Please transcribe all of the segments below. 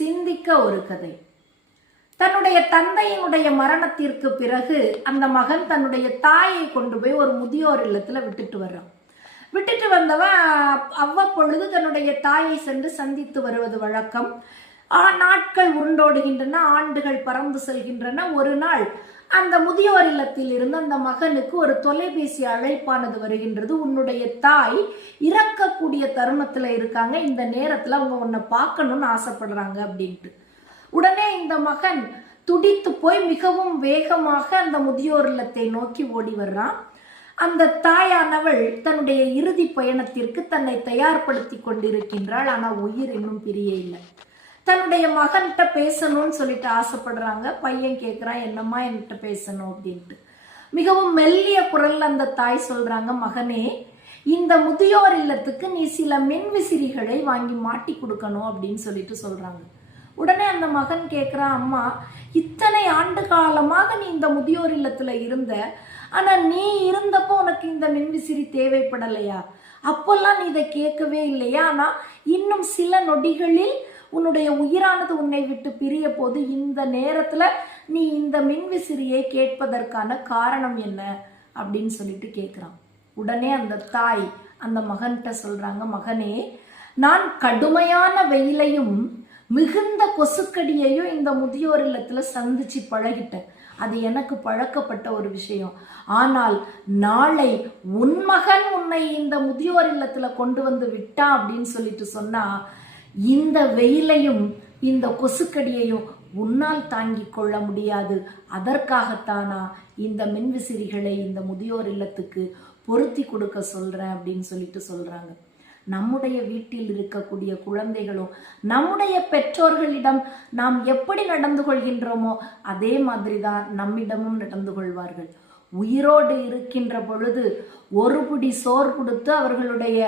சிந்திக்க ஒரு கதை. தன்னுடைய தந்தையினுடைய மரணத்திற்கு பிறகு அந்த மகன் தன்னுடைய தாயை கொண்டு போய் ஒரு முதியோர் இல்லத்துல விட்டுட்டு வர்றான். விட்டுட்டு வந்தவன் அவ்வப்பொழுது தன்னுடைய தாயை சென்று சந்தித்து வருவது வழக்கம். நாட்கள் உருண்டோடுகின்றன, ஆண்டுகள் பறந்து செல்கின்றன. ஒரு நாள் அந்த முதியோர் இல்லத்தில் இருந்து அந்த மகனுக்கு ஒரு தொலைபேசி அழைப்பானது வருகின்றது. உன்னுடைய தாய் இறக்கக்கூடிய தருணத்துல இருக்காங்க, இந்த நேரத்துல அவங்க உன்னை பார்க்கணும்னு ஆசைப்படுறாங்க அப்படின்ட்டு. உடனே இந்த மகன் துடித்து போய் மிகவும் வேகமாக அந்த முதியோர் இல்லத்தை நோக்கி ஓடி வர்றான். அந்த தாயானவள் தன்னுடைய இறுதி பயணத்திற்கு தன்னை தயார்படுத்தி கொண்டிருக்கின்றாள். ஆனா உயிர் இன்னும் பிரிய இல்லை. தன்னுடைய மகன்கிட்ட பேசணும்னு சொல்லிட்டு ஆசைப்படுறாங்க. பையன் கேட்குறான், என்னம்மா என்கிட்ட பேசணும் அப்படின்ட்டு. மிகவும் மெல்லிய குரல்ல அந்த தாய் சொல்றாங்க, மகனே, இந்த முதியோர் இல்லத்துக்கு நீ சில மின்விசிறிகளை வாங்கி மாட்டி கொடுக்கணும் அப்படின்னு சொல்லிட்டு சொல்றாங்க. உடனே அந்த மகன் கேட்குறான், அம்மா, இத்தனை ஆண்டு காலமாக நீ இந்த முதியோர் இல்லத்துல இருந்த, ஆனா நீ இருந்தப்போ உனக்கு இந்த மின்விசிறி தேவைப்படலையா? அப்பெல்லாம் நீ இதை கேட்கவே இல்லையா? ஆனா இன்னும் சில நொடிகளில் உன்னுடைய உயிரானது உன்னை விட்டு பிரிய போது இந்த நேரத்துல நீ இந்த மின்விசிறியை கேட்பதற்கான காரணம் என்ன அப்படின்னு சொல்லிட்டு கேட்கிறான். உடனே அந்த தாய் அந்த மகன்கிட்ட சொல்றாங்க, மகனே, நான் கடுமையான வெயிலையும் மிகுந்த கொசுக்கடியையும் இந்த முதியோர் இல்லத்துல சந்திச்சு பழகிட்டேன். அது எனக்கு பழக்கப்பட்ட ஒரு விஷயம். ஆனால் நாளை உன் மகன் உன்னை இந்த முதியோர் இல்லத்துல கொண்டு வந்து விட்டா அப்படின்னு சொல்லிட்டு சொன்னா, இந்த வெயிலையும் இந்த கொசுக்கடியையும் உன்னால் தாங்கிக் கொள்ள முடியாது. அதற்காகத்தானா இந்த மின்விசிறிகளை இந்த முதியோர் இல்லத்துக்கு பொருத்தி கொடுக்க சொல்றேன் அப்படின்னு சொல்லிட்டு சொல்றாங்க. நம்முடைய வீட்டில் இருக்கக்கூடிய குழந்தைகளும் நம்முடைய பெற்றோர்களிடம் நாம் எப்படி நடந்து கொள்கின்றோமோ அதே மாதிரிதான் நம்மிடமும் நடந்து கொள்வார்கள். உயிரோடு இருக்கின்ற பொழுது ஒரு பிடி சோறு கொடுத்து அவர்களுடைய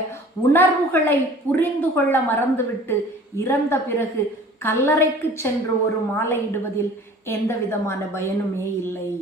உணர்வுகளை புரிந்து கொள்ள மறந்துவிட்டு இறந்த பிறகு கல்லறைக்கு சென்று ஒரு மாலையிடுவதில் எந்த விதமான பயனுமே இல்லை.